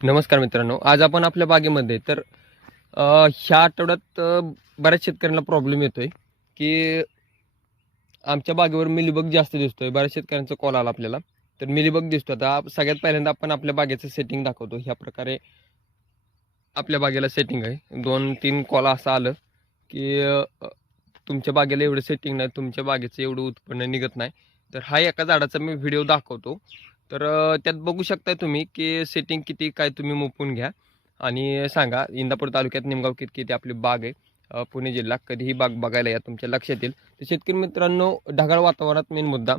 नमस्कार मित्रांनो, आज आपण आपल्या बागेमध्ये तर ह्या आठवड्यात बऱ्याच शेतकऱ्यांना प्रॉब्लेम येतोय की आमच्या बागेवर मिलीबग जास्त दिसतोय. बऱ्याच शेतकऱ्यांचा कॉल आला आपल्याला. तर मिलीबग दिसतो. आता सगळ्यात पहिल्यांदा आपण आपल्या बागेचं सेटिंग दाखवतो. ह्या प्रकारे आपल्या बागेला सेटिंग आहे. 2-3 कॉल असं आलं की तुमच्या बागेला एवढं सेटिंग नाही, तुमच्या बागेचं एवढं उत्पन्न निघत नाही. तर हा एका झाडाचा मी व्हिडिओ दाखवतो. तर त्यात बघू शकताय तुम्ही की सेटिंग किती काय तुम्ही मोपून घ्या आणि सांगा. इंदापूर तालुक्यात निमगाव किती आपली बाग आहे. पुणे जिल्हा. कधीही बाग बघायला या, तुमच्या लक्षात येईल. तर शेतकरी मित्रांनो, ढगाळ वातावरणात मेन मुद्दा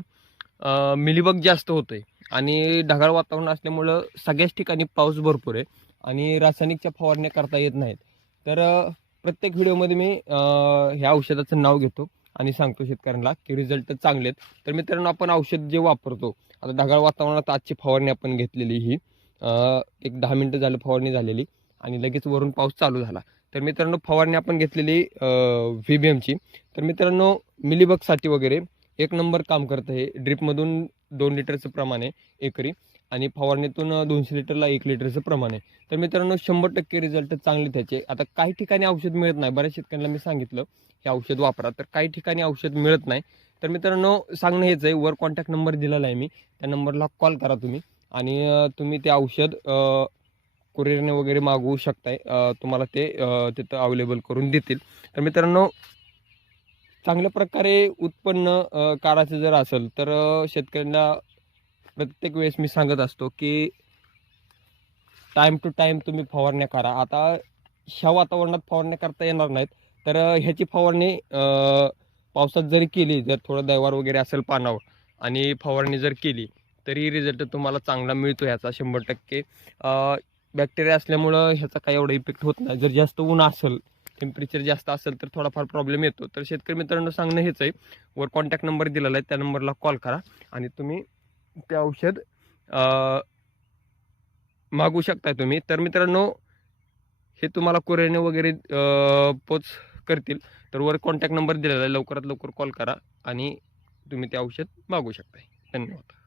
मिलीबग जास्त होतोय आणि ढगाळ वातावरण असल्यामुळं सगळ्याच ठिकाणी पाऊस भरपूर आहे आणि रासायनिकच्या फवारण्या करता येत नाहीत. तर प्रत्येक व्हिडिओमध्ये मी ह्या औषधाचं नाव घेतो आणि सांगतो शेतकऱ्यांना की रिझल्ट चांगले आहेत. तर मित्रांनो, आपण औषध जे वापरतो, आता ढगाळ वातावरणात आजची फवारणी आपण घेतलेली ही एक 10 मिनिटं झालं फवारणी झालेली आणि लगेच वरून पाऊस चालू झाला. तर मित्रांनो, फवारणी आपण घेतलेली VBMची. तर मित्रांनो, मिलीबगसाठी वगैरे एक नंबर काम करतं हे. ड्रिपमधून 2 लिटरचं प्रमाण आहे एकरी आणि फवारणीतून 200 लिटरला 1 लिटरचं प्रमाण आहे. तर मित्रांनो, 100% रिझल्ट चांगले त्याचे. आता काही ठिकाणी औषध मिळत नाही. बऱ्याच शेतकऱ्यांना मी सांगितलं हे औषध वापरा, तर काही ठिकाणी औषध मिळत नाही. तर मित्रांनो, सांगणं हेच आहे, वर कॉन्टॅक्ट नंबर दिलेला आहे मी, त्या नंबरला कॉल करा तुम्ही आणि तुम्ही ते औषध कुरिअरने वगैरे मागवू शकताय. तुम्हाला ते तिथं अवेलेबल करून देतील. तर मित्रांनो, चांगल्या प्रकारे उत्पन्न काढायचं जर असेल तर शेतकऱ्यांना प्रत्येक वेळेस मी सांगत असतो की टाईम टू टाईम तुम्ही फवारण्या करा. आता ह्या वातावरणात फवारण्या करता येणार नाहीत, तर ह्याची फवारणी पावसात जरी केली, जर थोडं दैवार वगैरे असेल पानावर आणि फवारणी जर केली तरी रिझल्ट तुम्हाला चांगला मिळतो ह्याचा 100%. बॅक्टेरिया असल्यामुळं ह्याचा काही एवढा इफेक्ट होत नाही. जर जास्त ऊन असेल, टेम्परेचर जास्त असेल तर थोडाफार प्रॉब्लेम येतो. तर शेतकरी मित्रांनो, सांगणं हेच आहे, वर कॉन्टॅक्ट नंबर दिलेला आहे, त्या नंबरला कॉल करा आणि तुम्ही ते औषध मागवू शकताय तुम्ही. तर मित्रांनो, हे तुम्हाला कुरिअरने वगैरे पोच करतील. तर वर कॉन्टॅक्ट नंबर दिलेला आहे, लवकरात लवकर कॉल करा आणि तुम्ही ते औषध मागवू शकताय. धन्यवाद.